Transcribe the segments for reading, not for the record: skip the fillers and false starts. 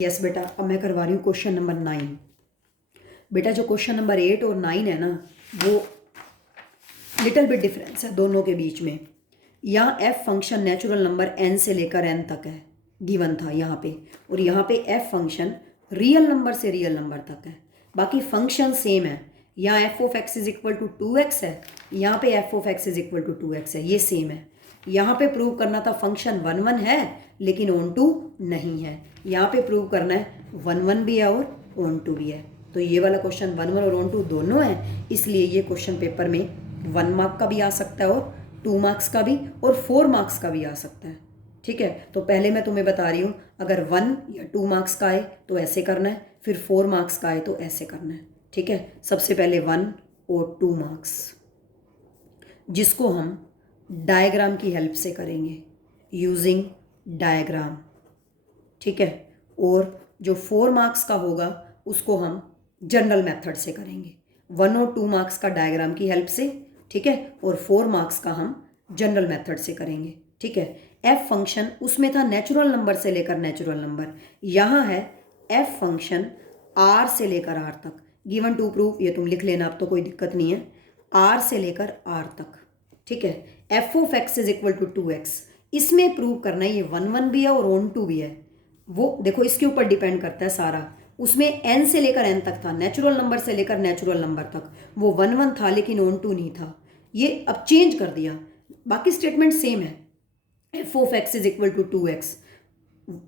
Yes बेटा, अब मैं करवा रही हूँ क्वेश्चन नंबर 9। बेटा जो क्वेश्चन नंबर 8 और 9 है ना, वो लिटिल बिट डिफरेंस है दोनों के बीच में। यहाँ f function natural number N से लेकर एन तक है, गिवन था यहाँ पे, और यहाँ पे एफ फंक्शन रियल नंबर से रियल नंबर तक है। बाकी फंक्शन सेम है। यहाँ f of x is equal to 2x है, यहाँ पे f of x is equal to 2x है, ये सेम है। यहाँ पे प्रूव करना था फंक्शन 1 1 है लेकिन ऑन टू नहीं है। यहाँ पे प्रूव करना है 1 1 भी है और ऑन टू भी है। तो ये वाला क्वेश्चन 1 1 और ऑन टू दोनों है, इसलिए ये क्वेश्चन पेपर में 1 मार्क का भी आ सकता है और 2 मार्क्स का भी और 4 मार्क्स का भी आ सकता है। ठीक है, तो पहले मैं तुम्हें बता रही हूँ, अगर 1 या 2 मार्क्स का आए तो ऐसे करना है, फिर 4 मार्क्स का आए तो ऐसे करना है। ठीक है, सबसे पहले 1 और 2 मार्क्स, जिसको हम डायग्राम की हेल्प से करेंगे, यूजिंग डायग्राम। ठीक है, और जो 4 मार्क्स का होगा उसको हम जनरल मेथड से करेंगे, 1 और 2 मार्क्स का डायग्राम की हेल्प से, ठीक है, और 4 मार्क्स का हम जनरल मेथड से करेंगे। ठीक है, एफ फंक्शन उसमें था नेचुरल नंबर से लेकर नेचुरल नंबर, यहाँ है एफ फंक्शन आर से लेकर आर तक। गिवन टू प्रूफ ये तुम लिख लेना, अब तो कोई दिक्कत नहीं है, आर से लेकर आर तक। ठीक है, f of x is equal to 2x, इसमें प्रूव करना है ये 1 1 भी है और ऑन टू भी है। वो देखो इसके ऊपर डिपेंड करता है सारा, उसमें n से लेकर n तक था, नेचुरल नंबर से लेकर नेचुरल नंबर तक, वो 1 1 था लेकिन ऑन टू नहीं था, ये अब चेंज कर दिया। बाकी स्टेटमेंट सेम है, f of x is equal to 2x।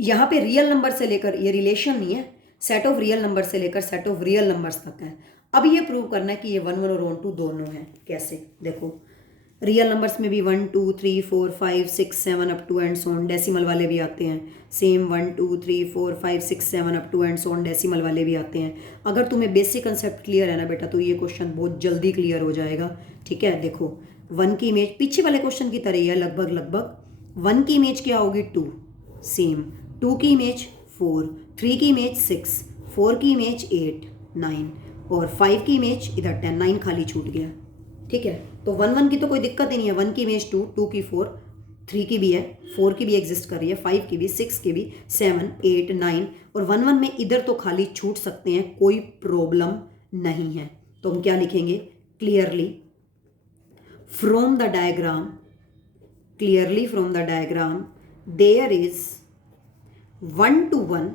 यहाँ पे रियल नंबर से लेकर, ये रिलेशन नहीं है, सेट ऑफ रियल नंबर से लेकर सेट ऑफ रियल नंबर्स तक है। अब ये प्रूव करना है कि ये 1 1 और ऑन टू दोनों है। कैसे, देखो रियल नंबर्स में भी 1 2 3 4 5 6 7 up to and so on, decimal वाले भी आते हैं same, 1 2 3 4 5 6 7 up to and so on, decimal वाले भी आते हैं। अगर तुम्हें बेसिक कंसेप्ट क्लियर है ना बेटा, तो ये क्वेश्चन बहुत जल्दी क्लियर हो जाएगा। ठीक है, देखो 1 की इमेज पीछे वाले क्वेश्चन की तरह ही है लगभग लगभग। 1 की इमेज क्या होगी 2, सेम, 2 की इमेज 4, 3 की इमेज 6, 4 की इमेज 8 9 और 5 की इमेज इधर 10, 9 खाली छूट गया। ठीक है, तो 1 1 की तो कोई दिक्कत ही नहीं है, 1 की इमेज 2, 2 की 4, 3 की भी है, 4 की भी एग्जिस्ट कर रही है, 5 की भी, 6 की भी, 7 8 9 और 1 1 में इधर तो खाली छूट सकते हैं, कोई प्रॉब्लम नहीं है। तो हम क्या लिखेंगे, clearly from the diagram, clearly from the diagram there is 1-to-1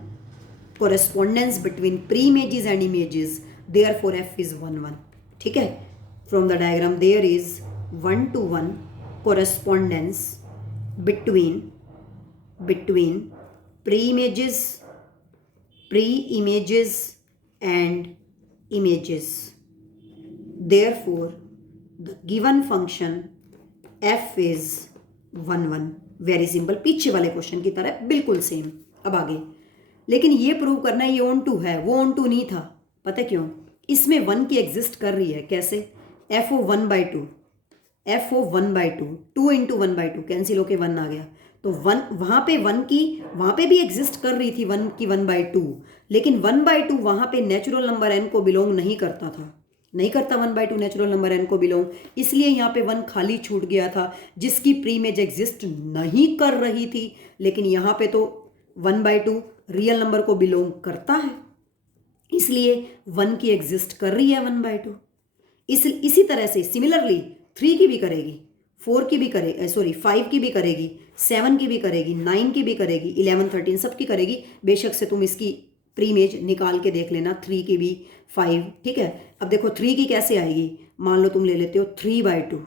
correspondence between pre-images and images, therefore f is 1 1। ठीक है, from the diagram there is 1-to-1 correspondence between pre-images and images, therefore the given function f is 1 1। Very simple, पीछे वाले question की तरह बिल्कुल same. अब आगे, लेकिन ये प्रूव करना है ये ऑन टू है, वो ऑन टू नहीं था। पता क्यों, इसमें 1 की एग्जिस्ट कर रही है। कैसे, f o 1/2, f o 1/2, 2 into 1/2 cancel होके 1 आ गया। तो 1 वहाँ पे 1 की, वहाँ पे भी एग्जिस्ट कर रही थी 1 की 1/2, लेकिन 1/2 वहाँ पे नेचुरल नंबर n को बिलोंग नहीं करता था, नहीं करता 1/2 नेचुरल नंबर n को बिलोंग, इसलिए यहाँ पे 1 खाली छूट गया था जिसकी प्रीइमेज एग्जिस्ट नहीं कर रही थी। लेकिन यहाँ पे तो 1/2 रियल नंबर को बिलोंग करता है, इसलिए 1 की एग्जिस्ट कर रही है 1/2। इसी तरह से सिमिलरली 3 की भी करेगी, 4 की भी करेगी, सॉरी 5 की भी करेगी, 7 की भी करेगी, 9 की भी करेगी, 11 13 सब की करेगी। बेशक से तुम इसकी प्रीइमेज निकाल के देख लेना, 3 की भी 5। ठीक है, अब देखो 3 की कैसे आएगी, मान लो तुम ले लेते हो 3/2,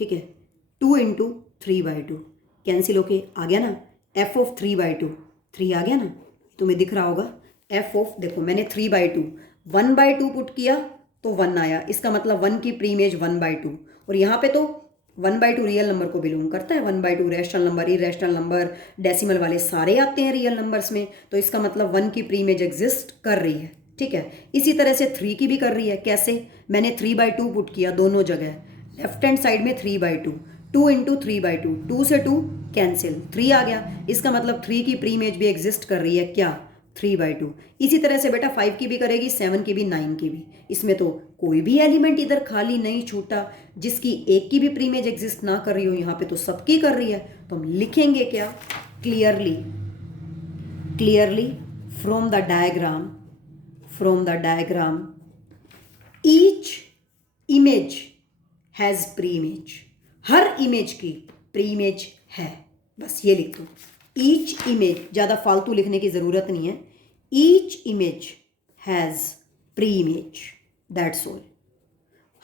ठीक है, 2 इंटू 3/2 कैंसिल होके आ गया ना, एफ ऑफ 3/2, 3 आ गया ना, तुम्हें दिख रहा होगा। एफ ऑफ, देखो मैंने 3/2, 1/2 पुट किया तो 1 आया, इसका मतलब 1 की प्रीइमेज 1/2, और यहाँ पे तो 1/2 रियल नंबर को बिलोंग करता है, 1/2 rational number, irrational number, decimal वाले सारे आते हैं रियल नंबर्स में, तो इसका मतलब 1 की प्रीइमेज एग्जिस्ट कर रही है। ठीक है, इसी तरह से 3 की भी कर रही है। कैसे, मैंने 3/2 पुट किया दोनों जगह, लेफ्ट हैंड साइड में 3/2, 2 इंटू 3/2, 2 से 2 कैंसिल, 3 आ गया, इसका मतलब 3 की प्रीइमेज भी एग्जिस्ट कर रही है, क्या, 3/2। इसी तरह से बेटा 5 की भी करेगी, 7 की भी, 9 की भी, इसमें तो कोई भी एलिमेंट इधर खाली नहीं छूटा जिसकी एक की भी प्रीइमेज एग्जिस्ट ना कर रही हो, यहाँ पे तो सबकी कर रही है। तो हम लिखेंगे क्या, clearly from the diagram each image has pre image, her image की प्री इमेज है, बस ये लिख दो। ईच इमेज, ज़्यादा फालतू लिखने की ज़रूरत नहीं है। Each image has pre image, that's all.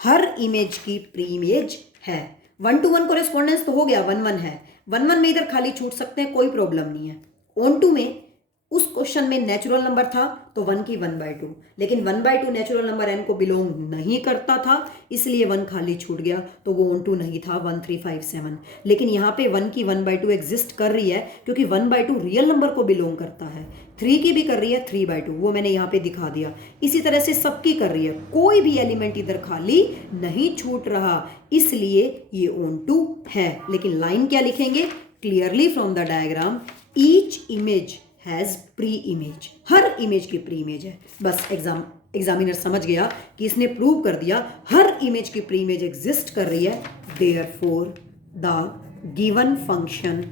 Her image की प्री इमेज है। 1-to-1 कोरेस्पॉन्डेंस तो हो गया, 1-1 है। 1-1 में इधर खाली छूट सकते हैं, कोई प्रॉब्लम नहीं है। ऑन-टू में उस क्वेश्चन में नेचुरल नंबर था तो 1 की 1/2, लेकिन 1/2 नेचुरल नंबर n को बिलोंग नहीं करता था, इसलिए 1 खाली छूट गया, तो वो ऑन-टू नहीं था 1 3 5 7। लेकिन यहाँ पे 1 की 1/2 एग्जिस्ट कर रही है, क्योंकि 1/2 रियल नंबर को बिलोंग करता है। 3 की भी कर रही है 3/2, वो मैंने यहाँ पे दिखा दिया। इसी तरह से सबकी कर रही है, कोई भी एलिमेंट इधर खाली नहीं छूट रहा, इसलिए ये ऑन-टू है। लेकिन लाइन क्या लिखेंगे? Clearly from the diagram each image has pre image, her image की प्री इमेज है। बस एग्जामिनर समझ गया कि इसने प्रूव कर दिया हर इमेज की प्री इमेज एग्जिस्ट कर रही है। Therefore the given function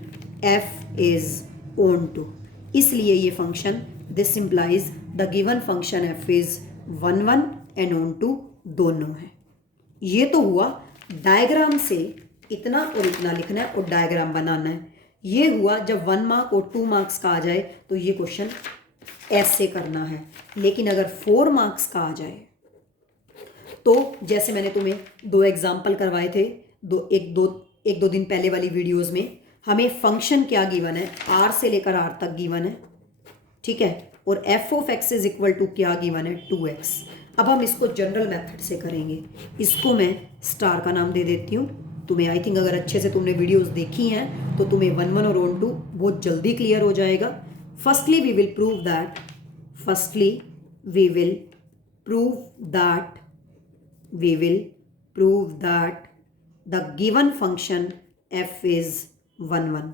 f is on-to, इसलिए ये function, this implies the given function f is 1-1 and on-to दोनों है। ये तो हुआ डायग्राम से इतना और इतना लिखना है और डायग्राम बनाना है। ये हुआ जब 1 मार्क और 2 मार्क्स का आ जाए तो ये क्वेश्चन ऐसे करना है। लेकिन अगर 4 मार्क्स का आ जाए तो जैसे मैंने तुम्हें 2 एग्जाम्पल करवाए थे एक दो दिन पहले वाली वीडियोस में, हमें फंक्शन क्या गिवन है, r से लेकर r तक गिवन है, ठीक है, और f of x is equal to क्या गिवन है, 2x। अब हम इसको जनरल मेथड से करेंगे। इसको मैं स्टार का नाम दे देती हूँ। तुम्हें आई थिंक अगर अच्छे से तुमने वीडियोस देखी हैं तो तुम्हें 1-1 और ऑन-टू बहुत जल्दी क्लियर हो जाएगा। Firstly we will prove that the given function f is 1-1।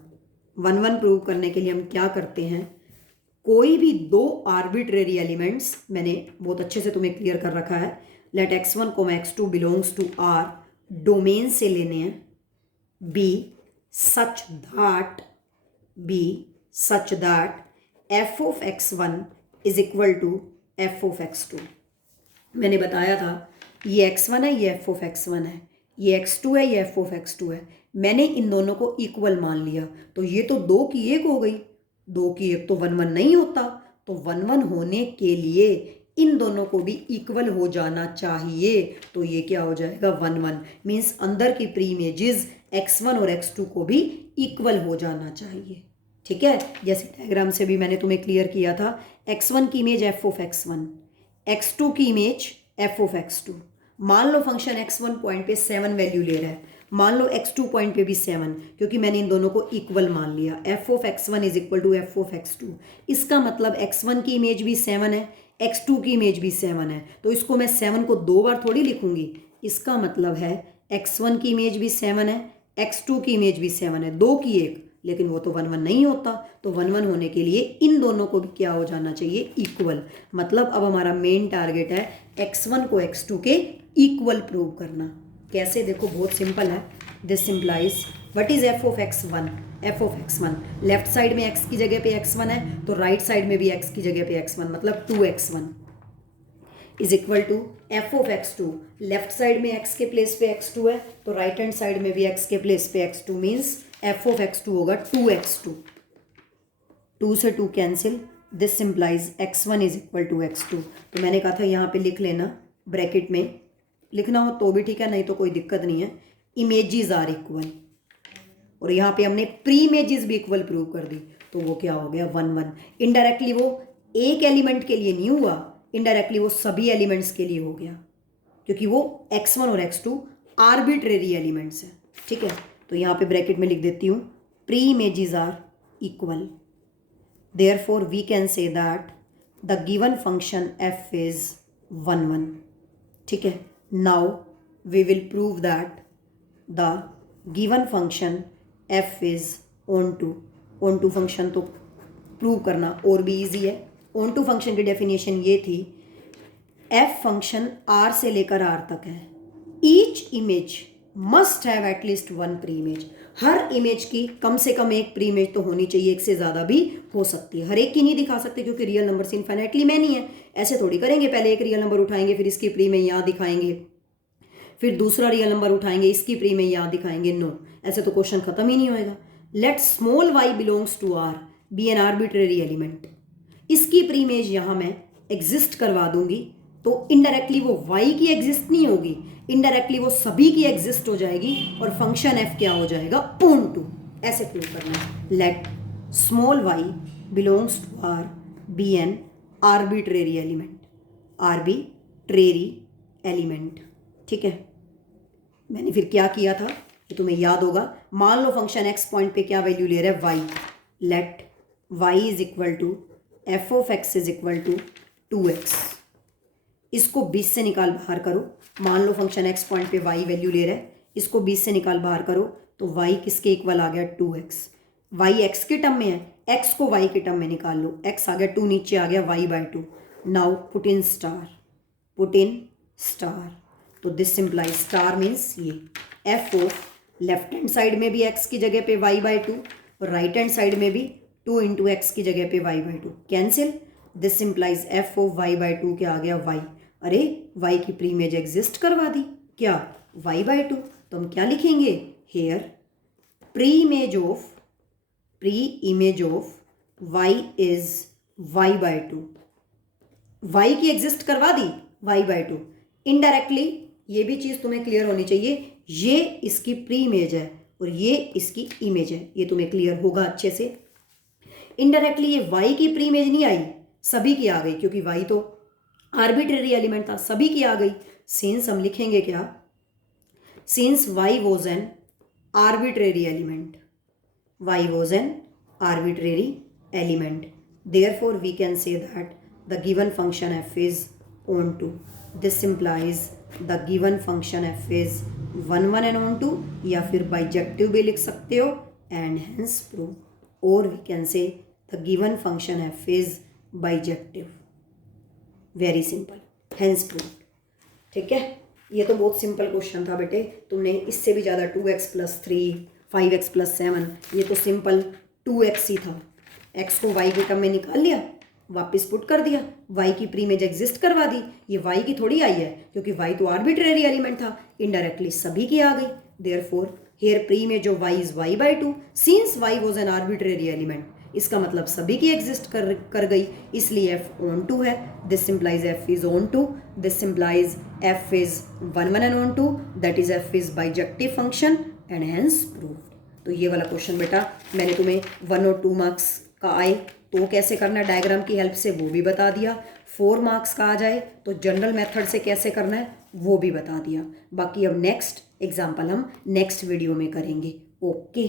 1-1 prove करने के लिए हम क्या करते हैं, कोई भी 2 आर्बिट्रेरी एलिमेंट्स, मैंने बहुत अच्छे से तुम्हें क्लियर कर रखा है, let x1, x2 belongs to R, domain से लेने हैं, be such that f of x1 is equal to f of x2। मैंने बताया था ये x1 है, ये f ऑफ x1 है, ये x2 है, ये f ऑफ x2 है। मैंने इन दोनों को इक्वल मान लिया, तो ये तो 2 की 1 हो गई। 2 की 1 तो 1-1 नहीं होता, तो 1-1 होने के लिए इन दोनों को भी इक्वल हो जाना चाहिए। तो ये क्या हो जाएगा, 1-1, मीन्स अंदर की प्री इमेजेस x1 और x2 को भी इक्वल हो जाना चाहिए। ठीक है, जैसे डायग्राम से भी मैंने तुम्हें क्लियर किया था, x1 की image f of x1, x2 की इमेज f ऑफ x2। मान लो फंक्शन x1 पॉइंट पे 7 वैल्यू ले रहा है, मान लो x2 पॉइंट पे भी 7, क्योंकि मैंने इन दोनों को इक्वल मान लिया। f of x1 is equal to f of x2। इसका मतलब x1 की इमेज भी 7 है, x2 की इमेज भी 7 है, तो इसको मैं 7 को 2 बार थोड़ी लिखूंगी। इसका मतलब है x1 की इमेज भी 7 है, x2 की इमेज भी 7 है, 2 की 1, लेकिन वो तो 1-1 नहीं होता। तो 1-1 होने के लिए इन दोनों को भी क्या हो जाना चाहिए, इक्वल। मतलब अब हमारा मेन टारगेट है x1 को x2 के इक्वल प्रूव करना। कैसे, देखो बहुत सिंपल है। This simplifies what is f of x1, f of x1, left side में x की जगह पे x1 है, तो राइट साइड में भी x की जगह पे x1, मतलब 2x1 is equal to f of x2। Left side में x के प्लेस पे x2 है, तो राइट हैंड साइड में भी x के प्लेस पे x2, means f of x2 होगा 2x2। 2 से 2 cancel, this simplifies x1 is equal to x2। तो मैंने कहा था यहाँ पे लिख लेना, ब्रैकेट में लिखना हो तो भी ठीक है, नहीं तो कोई दिक्कत नहीं है। इमेजेस आर इक्वल, और यहाँ पे हमने प्री इमेजेस भी इक्वल प्रूव कर दी, तो वो क्या हो गया, 1-1। इनडायरेक्टली वो एक एलिमेंट के लिए नहीं हुआ, इनडायरेक्टली वो सभी एलिमेंट्स के लिए हो गया, क्योंकि वो x1 और x2 आर्बिट्रेरी एलिमेंट्स हैं। ठीक है, तो यहाँ पे ब्रैकेट में लिख देती हूँ, pre images are equal, therefore we can say that the given function f is 1-1। ठीक है, now we will prove that the given function f is onto function तो प्रूव करना और भी इजी है। ऑन-टू फंक्शन की डेफिनेशन ये थी, f फंक्शन r से लेकर r तक है, each image must have at least 1 pre image. Her image की कम से कम एक प्री इमेज तो होनी चाहिए, एक से ज़्यादा भी हो सकती है। हर एक की नहीं दिखा सकते क्योंकि रियल नंबर्स इनफाइनाइटली मैनी है। ऐसे थोड़ी करेंगे, पहले एक रियल नंबर उठाएंगे फिर इसकी प्री में यहाँ दिखाएंगे, फिर दूसरा रियल नंबर उठाएंगे इसकी प्री में यहाँ दिखाएंगे। नो, ऐसे तो क्वेश्चन खत्म ही नहीं होएगा। Let small y belongs to R B an arbitrary element. इसकी प्री इमेज यहाँ मैं एग्जिस्ट करवा दूंगी तो इनडायरेक्टली वो वाई की एग्जिस्ट नहीं होगी, इनडायरेक्टली वो सभी की एग्जिस्ट हो जाएगी और फंक्शन एफ क्या हो जाएगा, ओन टू। ऐसे प्रूव करना है। Let small y belongs to R B an arbitrary element, arbitrary element. ठीक है, मैंने फिर क्या किया था ये तुम्हें याद होगा। मान लो फंक्शन एक्स पॉइंट पे क्या वैल्यू ले रहा है, y. Let y is equal to f of x is equal to 2x। इसको 20 से निकाल बाहर करो। मान लो फंक्शन एक्स पॉइंट पे वाई वैल्यू ले रहा है, इसको 20 से निकाल बाहर करो तो वाई किसके इक्वल आ गया, 2x। वाई एक्स के टर्म में है, एक्स को वाई के टर्म में निकाल लो, एक्स आ गया 2, नीचे आ गया y/2। Now put in star, put in star. तो दिस सिंप्लाइज स्टार मीन्स ये F of left hand side में भी एक्स की जगह पे y/2 और राइट हैंड साइड में भी 2 इंटू एक्स की जगह पे y/2 cancel. This simplifies F of y/2 क्या आ गया, y। अरे y की प्री इमेज एग्जिस्ट करवा दी, क्या y/2। तो हम क्या लिखेंगे here, pre image of y is y/2। y की एग्जिस्ट करवा दी y/2। इनडायरेक्टली ये भी चीज़ तुम्हें क्लियर होनी चाहिए, ये इसकी प्री इमेज है और ये इसकी इमेज है, ये तुम्हें क्लियर होगा अच्छे से। इनडायरेक्टली ये y की प्री इमेज नहीं आई, सभी की आ गई क्योंकि y तो आर्बिट्रेरी एलिमेंट था, सभी की आ गई। सिंस हम लिखेंगे क्या, since y was an arbitrary element, y was an arbitrary element, therefore we can say that the given function f is onto। दिस implies the given function f is 1 1 and onto, या फिर bijective भी लिख सकते हो and hence prove, और we can say the given function f is bijective. Very simple, hence prove. ठीक है, ये तो बहुत सिंपल क्वेश्चन था बेटे। तुमने इससे भी ज़्यादा 2x + 3 5x + 7, ये तो सिंपल 2x ही था। x को y के टर्म में निकाल लिया, वापस पुट कर दिया, y की प्री इमेज एग्जिस्ट करवा दी। ये y की थोड़ी आई है क्योंकि y तो आर्बिट्रेरी एलिमेंट था, इनडायरेक्टली सभी की आ गई। Therefore here pre image of y is y/2 since y was an arbitrary element, इसका मतलब सभी की एग्जिस्ट कर गई, इसलिए f onto है। This simplifies f is onto, this simplifies f is 1 1 and onto, that is f is bijective function and hence proved. तो ये वाला क्वेश्चन बेटा मैंने तुम्हें 1 और 2 मार्क्स का आए तो कैसे करना है डायग्राम की हेल्प से वो भी बता दिया, 4 मार्क्स का आ जाए तो जनरल मेथड से कैसे करना है वो भी बता दिया। बाकी अब नेक्स्ट एग्जाम्पल हम नेक्स्ट वीडियो में करेंगे। ओके।